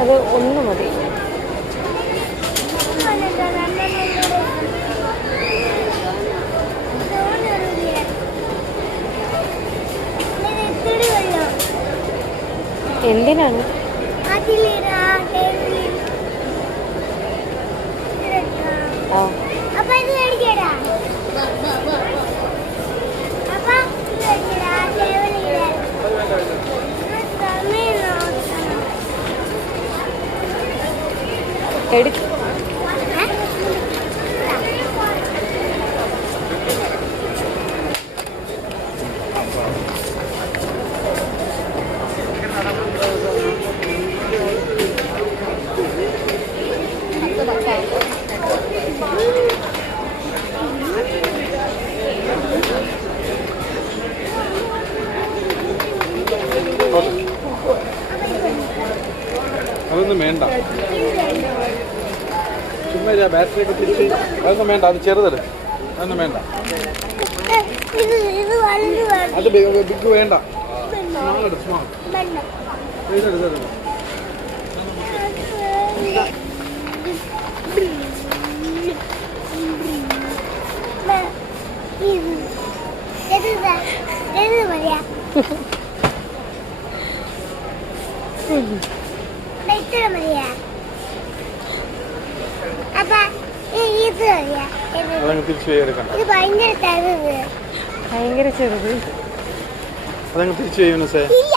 അത് ഒന്ന് മതി. എന്തിനാണ്? എടുക്കും. അതൊന്നും വേണ്ട, ചുമ്മാ ബാറ്ററി ഒക്കെ തിരിച്ച് അതൊന്നും വേണ്ട. അത് ചെറുതല്ല, അതൊന്നും വേണ്ട. അത് ബിഗ് വേണ്ട, സ്മാൾ എടുത്ത് സ്മാൾ ഇതെടുത്തത്. ഭയങ്കര ചെറുത്. അതങ്ങ് തിരിച്ചു ചെയ്യുന്നു. ഇല്ല.